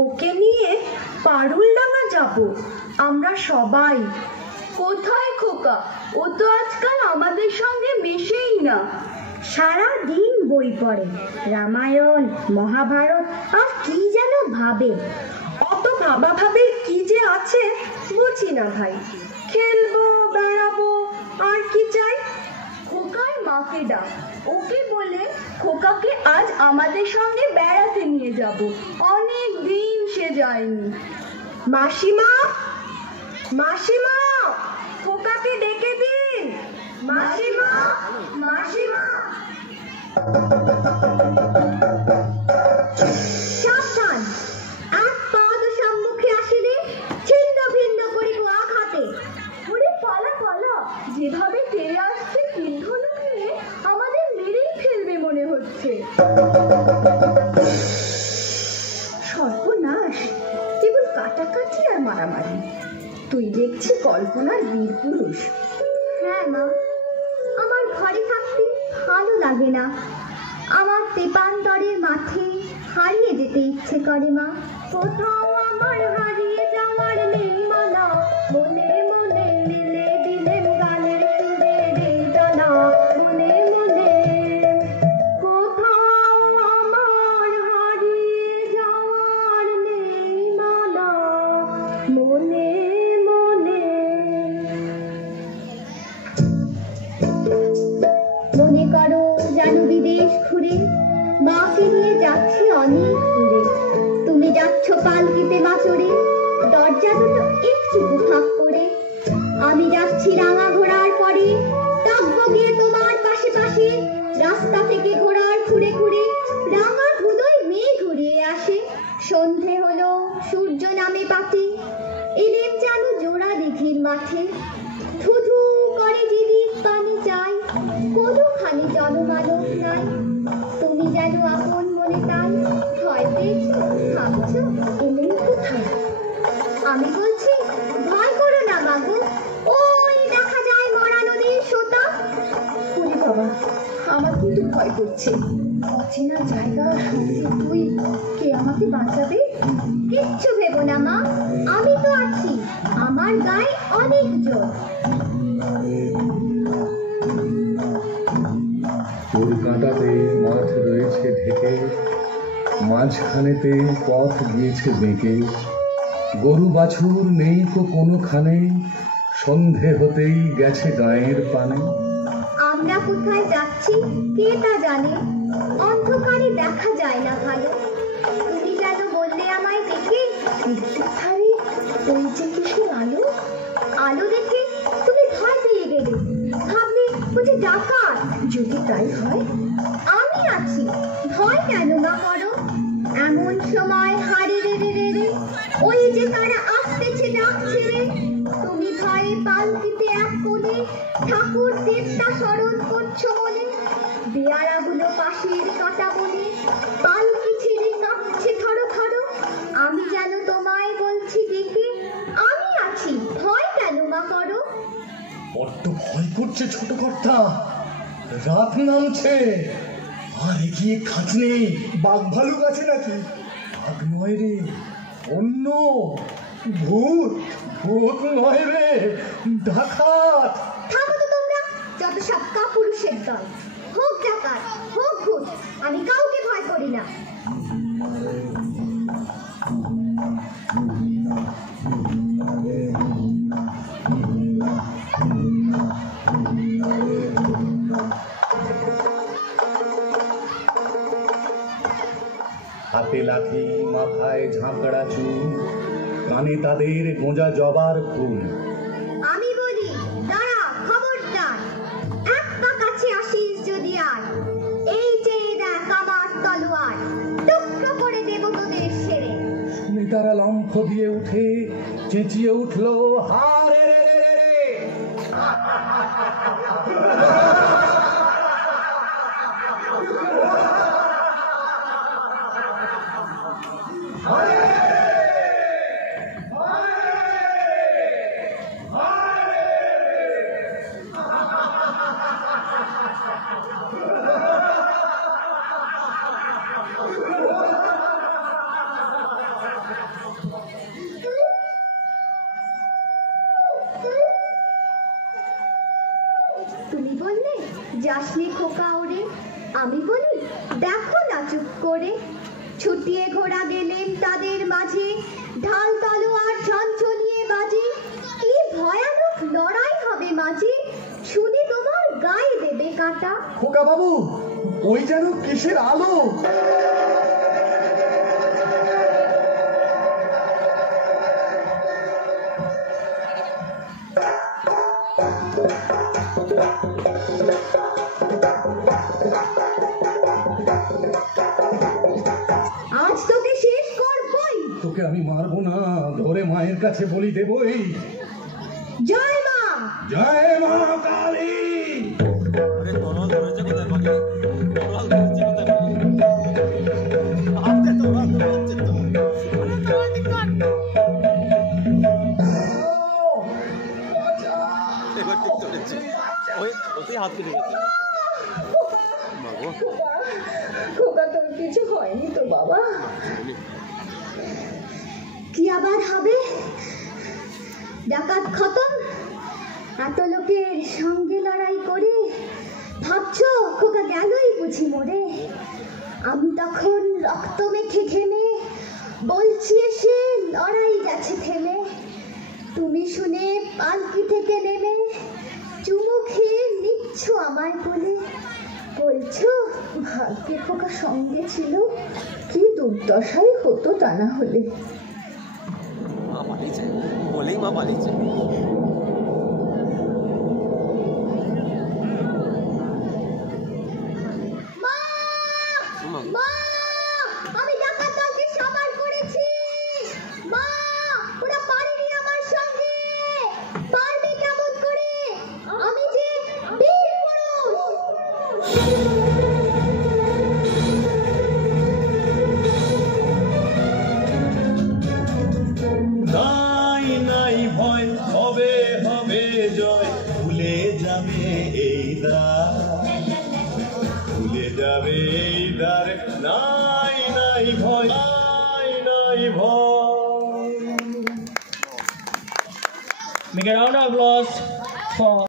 ওকে নিয়ে পারুলডাঙ্গা যাব আমরা সবাই। কোথায় খোকা? ও তো আজকাল আমাদের সঙ্গে মেশেই না। সারা দিন বই পড়ে, রামায়ণ মহাভারত আর কি যেন ভাবে। অত ভাবা ভাবে কি যে আছে বুঝি না ভাই। খেলবো, বেড়াবো, আর কি চাই? খোকার মাকে ডাক, ওকে বলে খোকাকে আজ আমাদের সঙ্গে বেড়াতে নিয়ে যাব। অনেক দিন সে যায়নি। মাসিমা, মাসিমা, খোকাকে ডেকে দিন। মাসিমা, মাসিমা। সাবধান, এক পাদ সম্মুখে আসিলে ছিন্ন ভিন্ন করিব আঘাতে। ওরে পালা পালা, যেভাবে তেড়ে আসছে তিনধনু নিয়ে আমাদের মেরেই ফেলবে মনে হচ্ছে। সর্বনাশ, কেবল কাটাকাটি আর মারামারি। তুই দেখছি কল্পনার বীর পুরুষ। হ্যাঁ মা, আমার ঘরে থাকতে ভালো লাগে না। আমার তেপান্তরের মাঠে হারিয়ে যেতে ইচ্ছে করে মা। কোথাও আমার হারিয়ে যাওয়ার নেই মানা, মনে মনে মিলে দিলেন গানের সুরে রে জানা। মনে মনে কোথাও আমার হারিয়ে যাওয়ার নেই মানা, মনে মনে। মনে করো যেন বিদেশ ঘুরে মাকে নিয়ে যাচ্ছি অনেক দূরে। তুমি যাচ্ছ পালকিতে মাচড়ে, দরজা দুটো একটু ফাঁক করে। আমি যাচ্ছি রাঙা ঘোড়ার পরে, ডাকবো গিয়ে তোমার পাশে পাশে। রাস্তা থেকে ঘোড়ার খুঁড়ে খুঁড়ে রাঙা ধুলোয় মেয়ে ঘুরিয়ে আসে। সন্ধে হলো, সূর্য নামে পাতে, এলেম যেন জোড়া দিঘির মাঠে। ধুধু করে জিরির পানি চাই, কোনোখানি জনমানব নাই। তুমি যেন আপন মনে তাই, ভয় পেয়েছো, ভাবছো এলেন কোথায়? আমি বলছি ভয় করো না বাবু, ওই দেখা যায় মরা নদীর সোতা। ওরে বাবা, আমার কিন্তু ভয় করছে। অচেনা জায়গা, সঙ্গে তুই, কে আমাকে বাঁচাবে? কিচ্ছু ভেবো না মা, আমি তো আছি। আমার গায়ে অনেক জোর। চোর কাঁটাতে মাঠ রয়েছে ঢেকে, মাঝখানেতে পথ গিয়েছে বেঁকে। গরু বাছুর নেই তো কোনোখানে, সন্ধে হতেই গেছে গায়ের পানে। আমরা কোথায় যাচ্ছি কে তা জানে, অন্ধকারে দেখা যায় না ভালো। তুমি যেন বললে আমায় দেখে, ধারে ওই যে কিসের আলো। আলো দেখে তুমি ভয় পেয়ে গেলে, ভাবলে বুঝি ডাকাত। যদি তাই হয়, আমি আছি, ভয় কেন না করো। এমন সময় হারে রে রে রে রে ওই যে তারা আসতেছে ডাকছে রে, তুমি ভয়ে পালকিতে এক কোণে ঠাকুর দেবতা স্মরণ করছো বলে, বেয়ারাগুলো পাশের কাটা বলে পালকি ছেড়ে কাঁপছে থরো থরো। আমি যেন তোমায় বলছি ডেকে, আমি আছি, ভয় কেন মা করো? বড্ড ভয় করছে ছোট কর্তা, রাত নামছে, আর এগিয়ে খাঁচ নেই। বাঘ ভালুক আছে নাকি? বাঘ নয় রে, অন্য ভূত। ভূত নয় রে, ডাকাত। থামো তো তোমরা, যত সব কাপুরুষের দল, হোক ডাকাত হোক ভূত, আমি কাউকে ভয় করি না। হাতে লাঠি, মাথায় ঝাঁকড়া চুল, কানে তাদের গোঁজা জবার ফুল। আমি বলি দাঁড়া, খবরদার, এক পা কাছে আসিস যদি আর, এই যে দেখ আমার তলোয়ার, টুকরো করে দেব তোদের সেরে। শুনে তারা লম্ফ দিয়ে উঠে চেঁচিয়ে উঠল, হারে রে রে রে রে। তুমি বললে যাসনি খোকা ওরে, আমি বলি দেখো না চুপ করে। ছুটিয়ে ঘোড়া গেলেন তাদের মাঝে, ঢাল তলোয়ার ঝনঝনিয়ে বাজে, কি ভয়ানক লড়াই হবে মাঝে, শুনে তোমার গায়ে দেবে কাঁটা। খোকা বাবু, ওই যেন কিসের আলো। আজ তোকে শেষ করবই। তোকে আমি মারবো না, ধরে মায়ের কাছে বলি দেবই। জয় মা। জয় মা কালী। খোকা তোর কিছু হয়নি তো বাবা? কি আবার হবে? ডাকাত খতম, এত লোকের সঙ্গে লড়াই করে ভাবছো খোকা গেলই বুঝি মরে। আমি তখন রক্ত মেখে ঘেমে বলছি এসে লড়াই গেছে থেমে। তুমি শুনে পালকি থেকে নেমে চুমু খেয়ে নিচ্ছ আমায় কোলে, বলছো ভাগ্যে খোকা সঙ্গে ছিল, কি দুর্দশাই হতো তা না হলে। মা পালিয়েছে বলেই মা পালিয়েছে। মা, আমি ডাকাত দলকে সাবার করেছি। মা, ওরা পারেনি আমার সঙ্গে, পারবে কেমন করে? আমি যে বীর পুরুষ। নাই নাই ভয়, হবে হবে জয়, ভুলে যাবে এই দ্বার, ভুলে যাবে এই দ্বার। নাই নাই ভয়, নাই নাই ভয়। Make a round of applause for